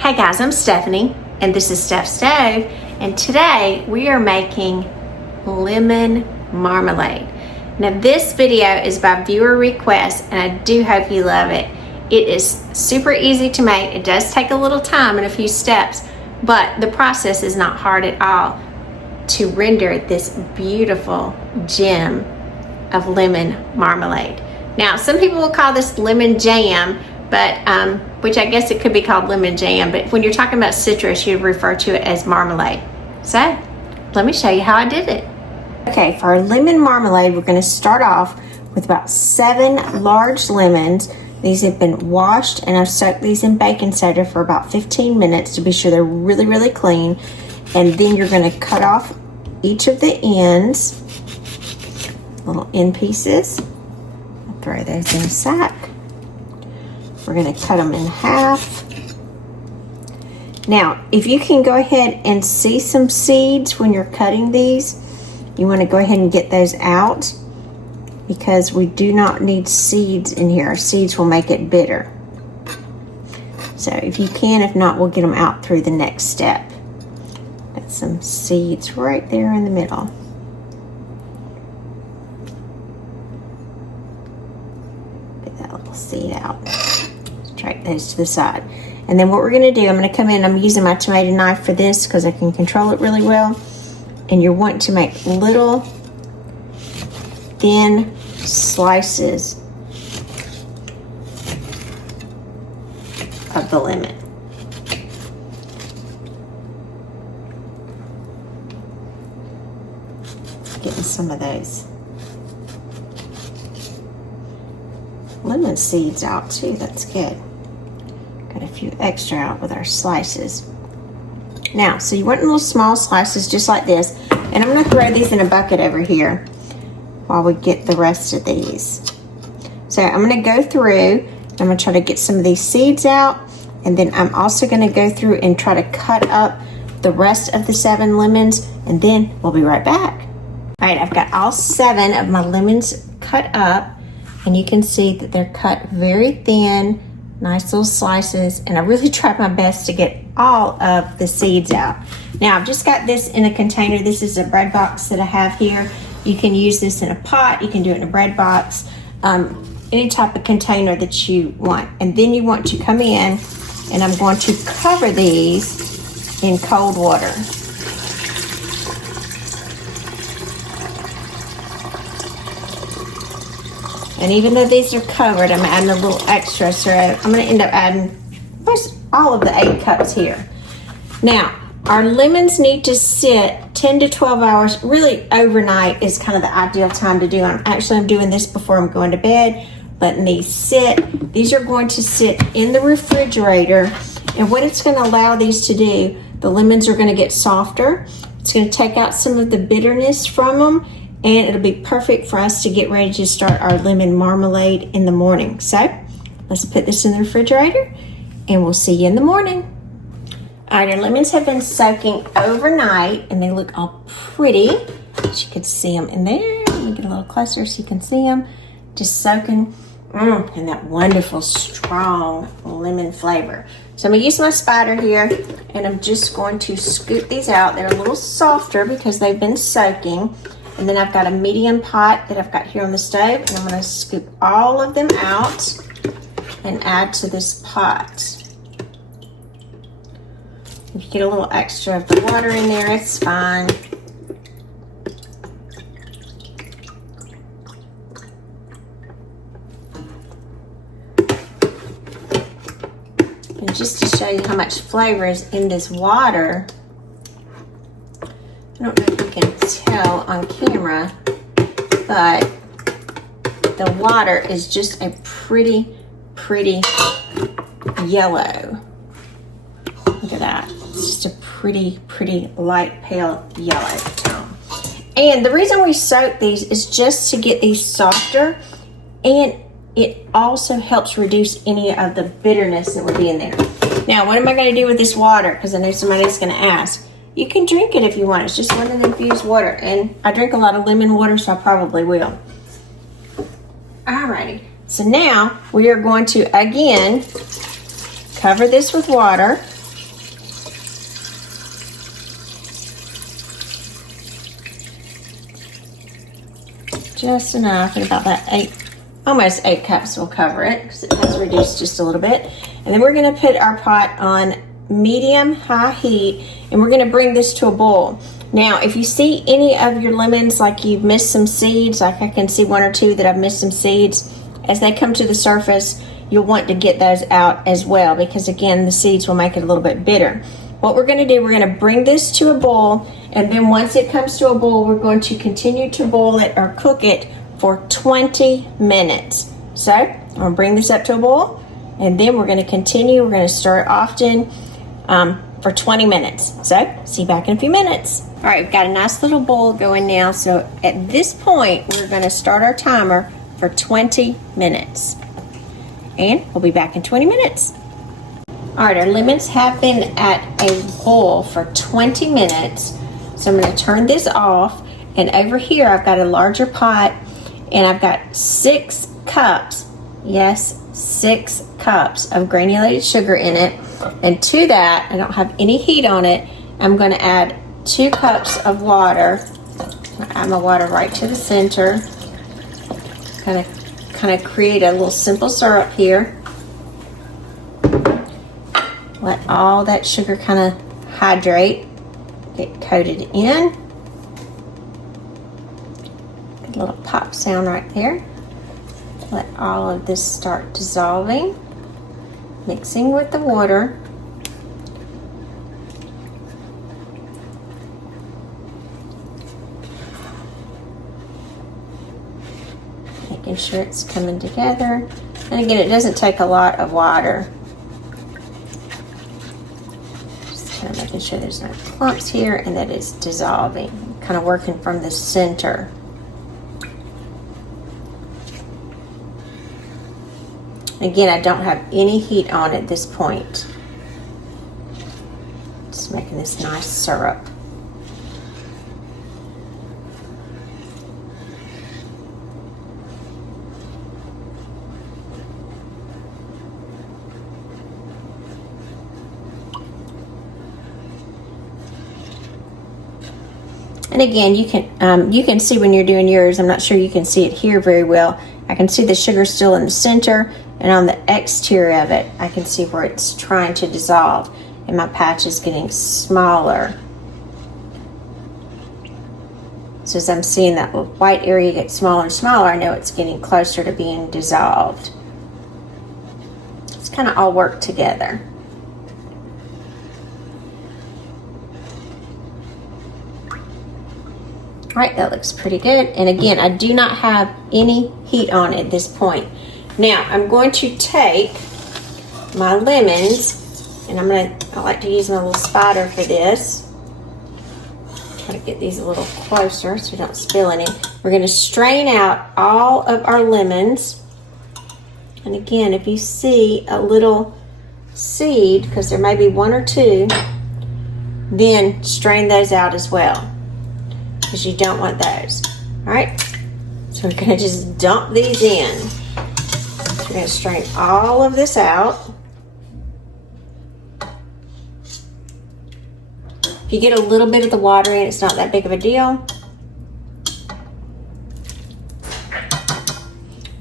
Hey guys, I'm Stephanie and this is Addictive-Steph, and today we are making lemon marmalade. Now this video is by viewer request and I do hope you love it. It is super easy to make. It does take a little time and a few steps, but the process is not hard at all to render this beautiful gem of lemon marmalade. Now some people will call this lemon jam, but which I guess it could be called lemon jam, but when you're talking about citrus, you refer to it as marmalade. So let me show you how I did it. Okay, for our lemon marmalade, we're gonna start off with about 7 large lemons. These have been washed and I've soaked these in baking soda for about 15 minutes to be sure they're really, really clean. And then you're gonna cut off each of the ends, little end pieces. I'll throw those in a sack. We're gonna cut them in half. Now, if you can go ahead and see some seeds when you're cutting these, you wanna go ahead and get those out because we do not need seeds in here. Seeds will make it bitter. So if you can, if not, we'll get them out through the next step. Got some seeds right there in the middle. Get that little seed out. Straight those to the side. And then what we're gonna do, I'm gonna come in, I'm using my tomato knife for this because I can control it really well. And you're wanting to make little thin slices of the lemon. Getting some of those lemon seeds out too, that's good. Got a few extra out with our slices. Now, so you want little small slices just like this, and I'm gonna throw these in a bucket over here while we get the rest of these. So I'm gonna go through, I'm gonna try to get some of these seeds out, and then I'm also gonna go through and try to cut up the rest of the 7 lemons, and then we'll be right back. All right, I've got all 7 of my lemons cut up, and you can see that they're cut very thin, nice little slices, and I really tried my best to get all of the seeds out. Now I've just got this in a container. This is a bread box that I have here. You can use this in a pot, you can do it in a bread box, any type of container that you want. And then you want to come in, and I'm going to cover these in cold water. And even though these are covered, I'm adding a little extra, so I'm gonna end up adding most all of the 8 cups here. Now, our lemons need to sit 10 to 12 hours. Really, overnight is kind of the ideal time to do. I'm doing this before I'm going to bed, letting these sit. These are going to sit in the refrigerator, and what it's gonna allow these to do, the lemons are gonna get softer. It's gonna take out some of the bitterness from them, and it'll be perfect for us to get ready to start our lemon marmalade in the morning. So let's put this in the refrigerator and we'll see you in the morning. All right, our lemons have been soaking overnight and they look all pretty. As you can see them in there. Let me get a little closer so you can see them. Just soaking in that wonderful, strong lemon flavor. So I'm gonna use my spider here and I'm just going to scoop these out. They're a little softer because they've been soaking. And then I've got a medium pot that I've got here on the stove, and I'm gonna scoop all of them out and add to this pot. If you get a little extra of the water in there, it's fine. And just to show you how much flavor is in this water, I don't know if you can tell on camera, but the water is just a pretty yellow. Look at that. It's just a pretty light pale yellow tone. And the reason we soak these is just to get these softer, and it also helps reduce any of the bitterness that would be in there. Now, what am I gonna do with this water? Because I know somebody's gonna ask. You can drink it if you want. It's just lemon infused water. And I drink a lot of lemon water, so I probably will. Alrighty. So now we are going to, again, cover this with water. just enough, and about that almost 8 cups will cover it because it has reduced just a little bit. And then we're gonna put our pot on medium-high heat, and we're gonna bring this to a boil. Now, if you see any of your lemons, like you've missed some seeds, like I can see 1 or 2 that I've missed some seeds, as they come to the surface, you'll want to get those out as well, because again, the seeds will make it a little bit bitter. What we're gonna do, we're gonna bring this to a boil, and then once it comes to a boil, we're going to continue to boil it or cook it for 20 minutes. So, I'm gonna bring this up to a boil, and then we're gonna continue. We're gonna stir it often for 20 minutes. So, see you back in a few minutes. All right, we've got a nice little boil going now. So at this point, we're gonna start our timer for 20 minutes. And we'll be back in 20 minutes. All right, our lemons have been at a boil for 20 minutes. So I'm gonna turn this off. And over here, I've got a larger pot, and I've got 6 cups, yes, 6 cups of granulated sugar in it. And to that, I don't have any heat on it, I'm gonna add 2 cups of water. Add my water right to the center. Kind of create a little simple syrup here. Let all that sugar kind of hydrate, get coated in. Good little pop sound right there. Let all of this start dissolving, mixing with the water. Making sure it's coming together. And again, it doesn't take a lot of water. Just kind of making sure there's no clumps here and that it's dissolving. Kind of working from the center. Again, I don't have any heat on at this point. Just making this nice syrup. And again, you can see when you're doing yours, I'm not sure you can see it here very well. I can see the sugar still in the center, and on the exterior of it, I can see where it's trying to dissolve, and my patch is getting smaller. So as I'm seeing that white area get smaller and smaller, I know it's getting closer to being dissolved. It's kind of all work together. All right, that looks pretty good. And again, I do not have any heat on at this point. Now, I'm going to take my lemons, and I like to use my little spider for this. Try to get these a little closer so we don't spill any. We're going to strain out all of our lemons. And again, if you see a little seed, because there may be 1 or 2, then strain those out as well, because you don't want those. All right, so we're gonna just dump these in. So we're gonna strain all of this out. If you get a little bit of the water in, it's not that big of a deal.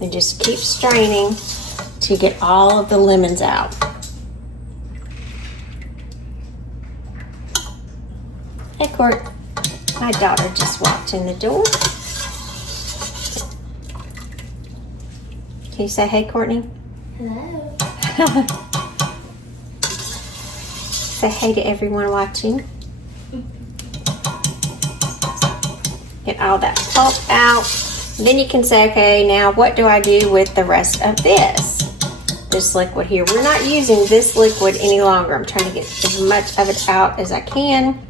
And just keep straining to get all of the lemons out. Hey, Court. My daughter just walked in the door. Can you say hey, Courtney? Hello. Say hey to everyone watching. Get all that pulp out. Then you can say, okay, now what do I do with the rest of this liquid here? We're not using this liquid any longer. I'm trying to get as much of it out as I can.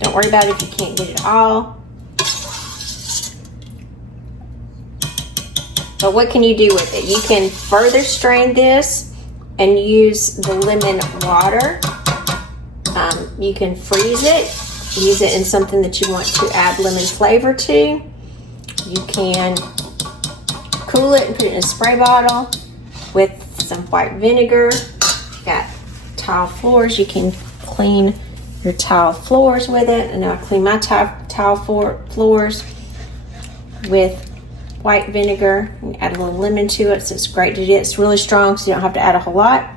Don't worry about it if you can't get it all. But what can you do with it? You can further strain this and use the lemon water. You can freeze it, use it in something that you want to add lemon flavor to. You can cool it and put it in a spray bottle with some white vinegar. If you got tile floors, you can clean your tile floors with it. And now I clean my tile floors with white vinegar and add a little lemon to it, so it's great to do. It's really strong, so you don't have to add a whole lot.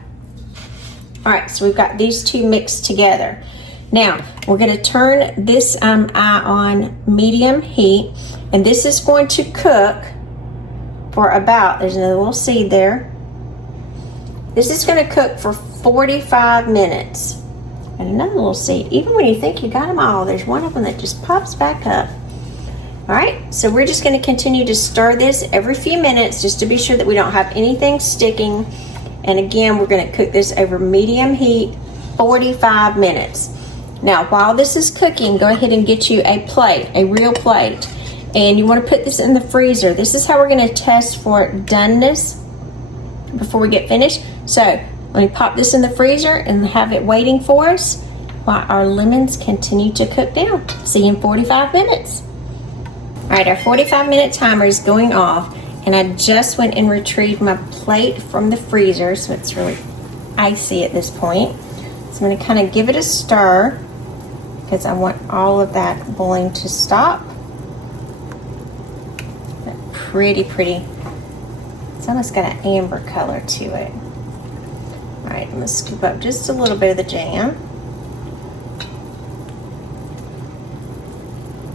All right, so we've got these two mixed together. Now, we're gonna turn this eye on medium heat, and this is going to cook for about, there's another little seed there. This is gonna cook for 45 minutes. And another little seed. Even when you think you got them all, there's one of them that just pops back up. All right, so we're just gonna continue to stir this every few minutes just to be sure that we don't have anything sticking. And again, we're gonna cook this over medium heat, 45 minutes. Now, while this is cooking, go ahead and get you a plate, a real plate. And you wanna put this in the freezer. This is how we're gonna test for doneness before we get finished. So, let me pop this in the freezer and have it waiting for us while our lemons continue to cook down. See you in 45 minutes. All right, our 45-minute timer is going off, and I just went and retrieved my plate from the freezer, so it's really icy at this point. So I'm gonna kind of give it a stir because I want all of that boiling to stop. Pretty. It's almost got an amber color to it. All right, I'm gonna scoop up just a little bit of the jam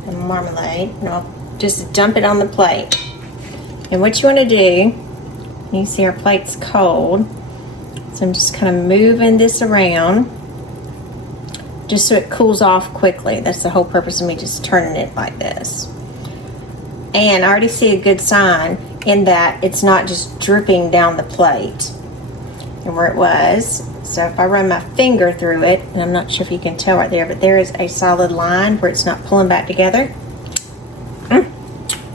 and marmalade, and I'll just dump it on the plate. And what you wanna do, you see our plate's cold, so I'm just kind of moving this around just so it cools off quickly. That's the whole purpose of me just turning it like this. And I already see a good sign in that it's not just dripping down the plate and where it was. So if I run my finger through it, and I'm not sure if you can tell right there, but there is a solid line where it's not pulling back together.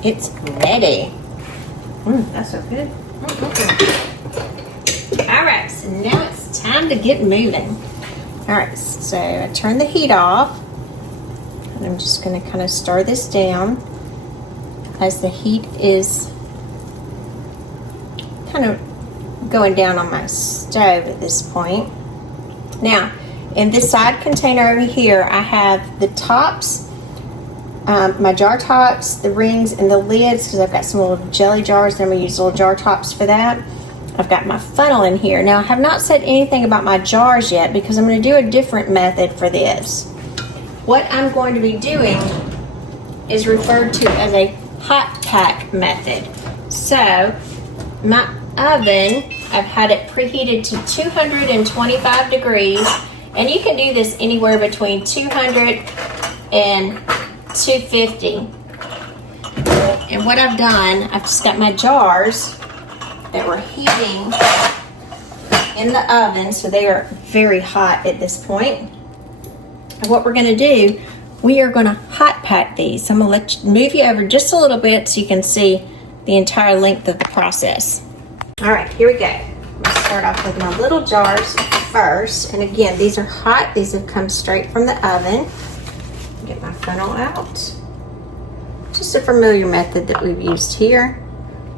It's ready. That's so good. All right, so now it's time to get moving. All right, so I turn the heat off, and I'm just gonna kind of stir this down as the heat is kind of going down on my stove at this point. Now, in this side container over here, I have the tops, my jar tops, the rings, and the lids, because I've got some little jelly jars, and I'm gonna use little jar tops for that. I've got my funnel in here. Now, I have not said anything about my jars yet because I'm gonna do a different method for this. What I'm going to be doing is referred to as a hot pack method. So, my oven, I've had it preheated to 225 degrees, and you can do this anywhere between 200 and 250. And what I've done, I've just got my jars that were heating in the oven, so they are very hot at this point. And what we're gonna do, we are gonna hot pack these. So I'm gonna move you over just a little bit so you can see the entire length of the process. All right, here we go. I'm gonna start off with my little jars first. And again, these are hot. These have come straight from the oven. Get my funnel out. Just a familiar method that we've used here.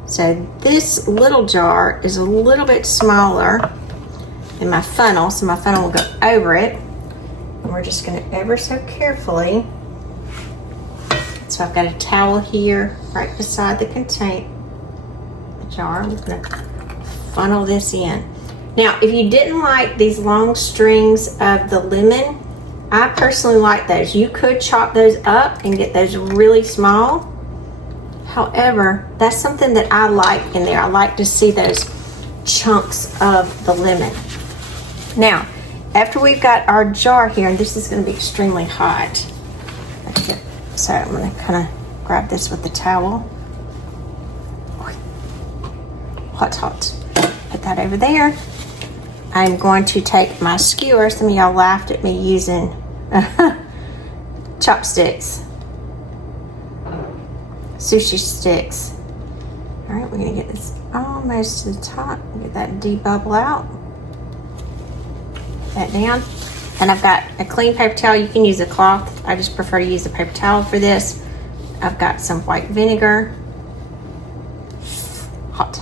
So this little jar is a little bit smaller than my funnel, so my funnel will go over it. And we're just gonna ever so carefully. So I've got a towel here right beside the container, the jar. I'm gonna funnel this in. Now, if you didn't like these long strings of the lemon, I personally like those. You could chop those up and get those really small. However, that's something that I like in there. I like to see those chunks of the lemon. Now, after we've got our jar here, and this is going to be extremely hot, so I'm going to kind of grab this with the towel. Hot. Put that over there. I'm going to take my skewer. Some of y'all laughed at me using chopsticks. Sushi sticks. All right, we're gonna get this almost to the top. Get that de-bubble out. Put that down. And I've got a clean paper towel. You can use a cloth. I just prefer to use a paper towel for this. I've got some white vinegar. Hot.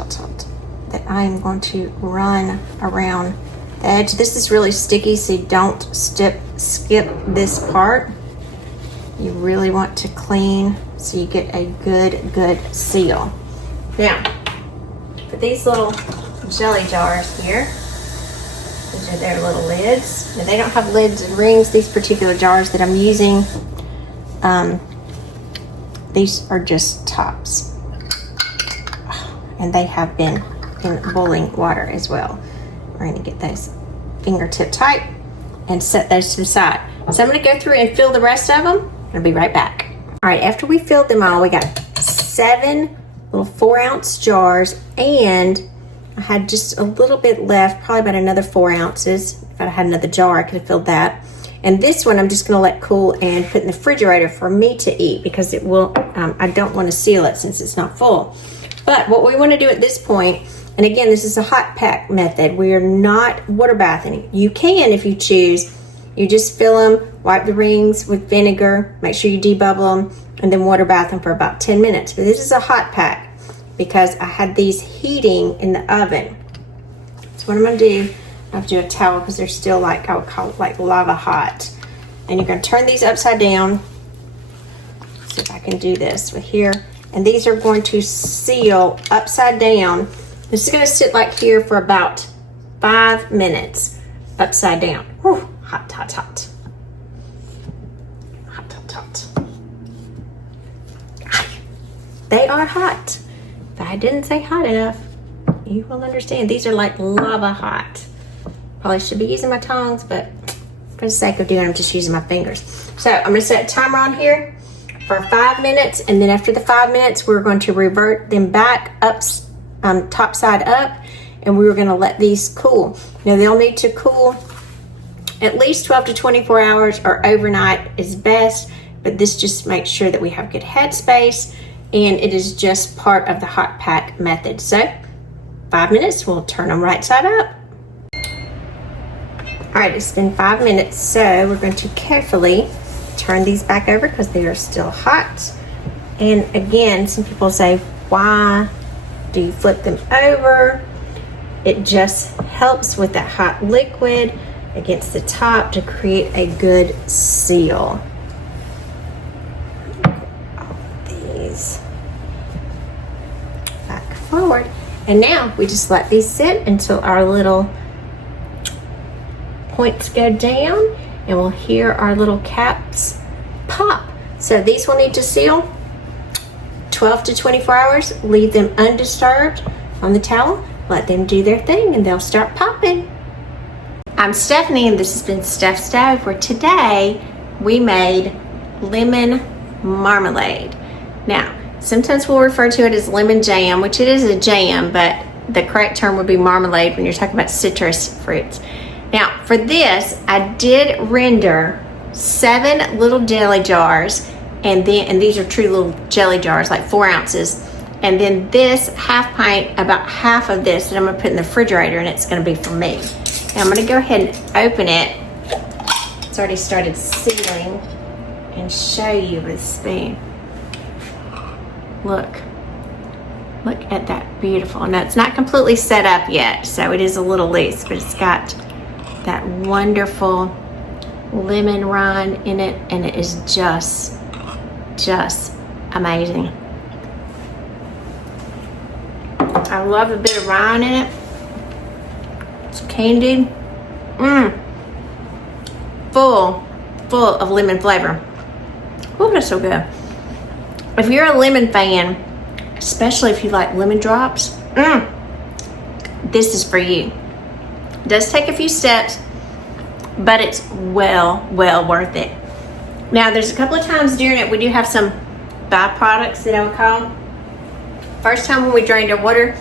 That I am going to run around the edge. This is really sticky, so don't skip this part. You really want to clean so you get a good seal. Now, for these little jelly jars here, these are their little lids. Now, they don't have lids and rings. These particular jars that I'm using, these are just tops. And they have been in boiling water as well. We're going to get those fingertip tight and set those to the side. So I'm going to go through and fill the rest of them. I'll be right back. All right, after we filled them all, we got 7 little 4-ounce jars, and I had just a little bit left, probably about another 4 ounces. If I had another jar, I could have filled that. And this one I'm just going to let cool and put in the refrigerator for me to eat, because it will, I don't want to seal it since it's not full. But what we want to do at this point, and again, this is a hot pack method. We are not water bathing. You can if you choose. You just fill them, wipe the rings with vinegar, make sure you debubble them, and then water bath them for about 10 minutes. But this is a hot pack because I had these heating in the oven. So what I'm going to do, I have to do a towel because they're still like, I would call it like lava hot. And you're going to turn these upside down. See if I can do this with here. And these are going to seal upside down. This is going to sit like here for about 5 minutes upside down. Whew, hot, hot, hot. Hot, hot, hot. They are hot. If I didn't say hot enough, you will understand. These are like lava hot. Probably should be using my tongs, but for the sake of doing it, I'm just using my fingers. So I'm going to set a timer on here for 5 minutes, and then after the 5 minutes, we're going to revert them back up, top side up, and we're going to let these cool. Now they'll need to cool at least 12 to 24 hours, or overnight is best, but this just makes sure that we have good headspace, and it is just part of the hot pack method. So 5 minutes, we'll turn them right side up. All right, it's been 5 minutes, so we're going to carefully turn these back over because they are still hot. And again, some people say, why do you flip them over? It just helps with that hot liquid against the top to create a good seal. All these back forward. And now we just let these sit until our little points go down, and we'll hear our little caps pop. So these will need to seal 12 to 24 hours. Leave them undisturbed on the towel. Let them do their thing and they'll start popping. I'm Stephanie, and this has been Addictive-Steph, where today we made lemon marmalade. Now, sometimes we'll refer to it as lemon jam, which it is a jam, but the correct term would be marmalade when you're talking about citrus fruits. Now, for this, I did render 7 little jelly jars, and these are true little jelly jars, like 4 ounces. And then this half pint, about half of this that I'm gonna put in the refrigerator, and it's gonna be for me. Now I'm gonna go ahead and open it. It's already started sealing, and show you with a spoon. Look at that beautiful. Now it's not completely set up yet, so it is a little loose, but it's got that wonderful lemon rind in it, and it is just amazing. I love a bit of rind in it. It's candied. Full of lemon flavor. Oh, that's so good. If you're a lemon fan, especially if you like lemon drops, this is for you. It does take a few steps, but it's well worth it. Now, there's a couple of times during it we do have some byproducts that I would call. First time when we drained our water,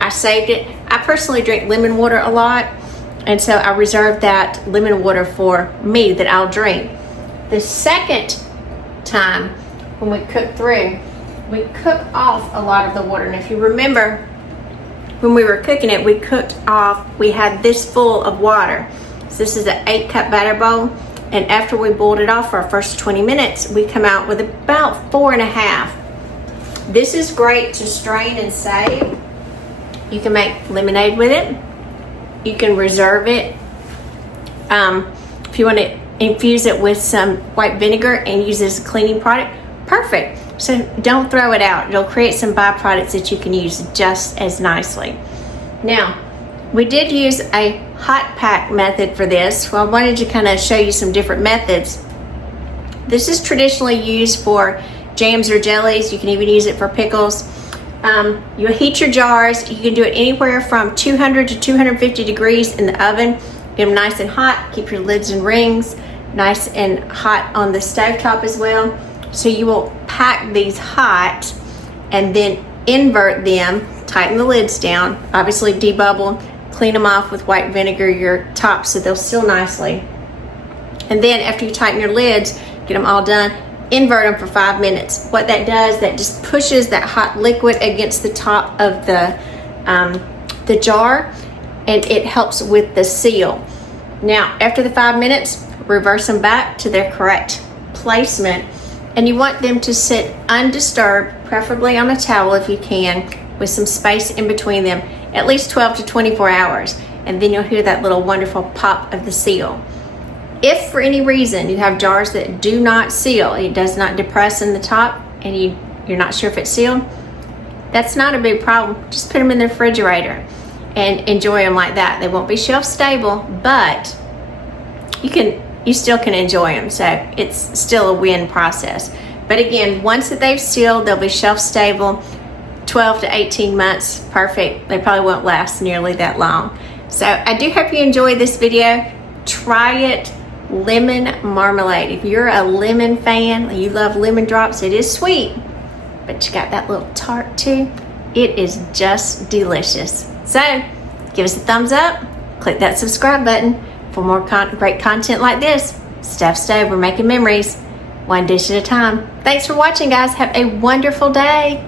I saved it. I personally drink lemon water a lot, and so I reserved that lemon water for me that I'll drink. The second time when we cook through, we cook off a lot of the water. And if you remember, when we were cooking it, we had this full of water. So this is an 8-cup batter bowl, and after we boiled it off for our first 20 minutes, we come out with about 4.5. This is great to strain and save. You can make lemonade with it. You can reserve it. If you want to infuse it with some white vinegar and use it as a cleaning product, perfect. So don't throw it out. It'll create some byproducts that you can use just as nicely. Now, we did use a hot pack method for this. Well, I wanted to kind of show you some different methods. This is traditionally used for jams or jellies. You can even use it for pickles. You'll heat your jars. You can do it anywhere from 200 to 250 degrees in the oven. Get them nice and hot. Keep your lids and rings nice and hot on the stovetop as well. So you will pack these hot and then invert them, tighten the lids down, obviously debubble, clean them off with white vinegar, your tops, so they'll seal nicely. And then after you tighten your lids, get them all done, invert them for 5 minutes. What that does, that just pushes that hot liquid against the top of the jar, and it helps with the seal. Now, after the 5 minutes, reverse them back to their correct placement, and you want them to sit undisturbed, preferably on a towel if you can, with some space in between them, at least 12 to 24 hours, and then you'll hear that little wonderful pop of the seal. If for any reason you have jars that do not seal, it does not depress in the top, and you're not sure if it's sealed, that's not a big problem. Just put them in the refrigerator and enjoy them like that. They won't be shelf stable, but you still can enjoy them, so it's still a win process. But again, once that they've sealed, they'll be shelf stable, 12 to 18 months, perfect. They probably won't last nearly that long. So I do hope you enjoyed this video. Try it. Lemon marmalade. If you're a lemon fan, you love lemon drops, it is sweet, but you got that little tart too. It is just delicious. So give us a thumbs up, click that subscribe button for more great content like this. Steph Stove, we're making memories one dish at a time. Thanks for watching, guys. Have a wonderful day.